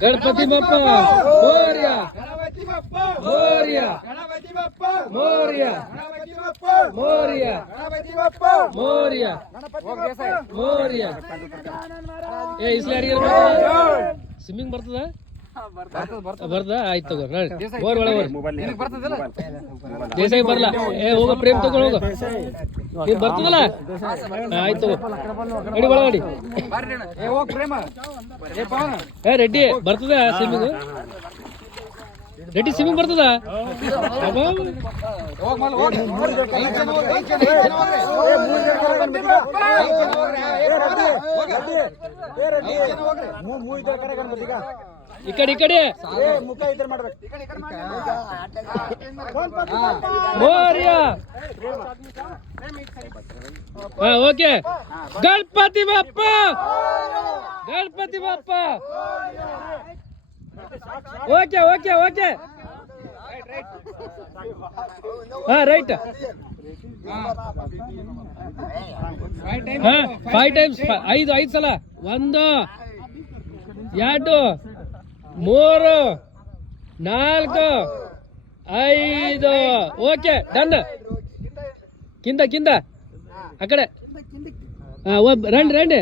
गणपती बाप्पा मोरया, गणपती बाप्पा मोरया, गणपती बाप्पा मोरया, गणपती बाप्पा मोरया, गणपती बाप्पा मोरया, मोरया. ಏ ಇಸ್ಲಿ ಅಡಿಗೆ ಸ್ವಿಮ್ಮಿಂಗ್ ಬರ್ತದ ಬರ್ದ ಆಯ್ತು ತಗೋ ಓರ್ ಒಳಗೆ ದೇಸಾಯಿ ಬರ್ಲ ಏ ಹೋಗ ಪ್ರೇಮ್ ತಗೊಂಡು ಹೋಗ ನೀನ್ ಬರ್ತದಲ್ಲ ಆಯ್ತು ತಗೋ ಅಡಿ ಒಳಗಡಿ ಏ ರೆಡ್ಡಿ ಬರ್ತದ ಸ್ವಿಮ್ಮಿಂಗ್ ರೆಡ್ಡಿ ಸ್ವಿಮ್ಮಿಂಗ್ ಬರ್ತದ ಈ ಕಡೆ ಮೋರ್ಯ ಹಾ okay Ganapati Bappa Ganapati Bappa okay okay okay ಹಾ ರೈಟ್ ಹಾ 5 ಟೈಮ್ಸ್ 5 ಸಲ 1 2 3 4 5 ಓಕೆ ಡನ್ ಕಿಂದ ಆ ಕಡೆ ರಂಡಿ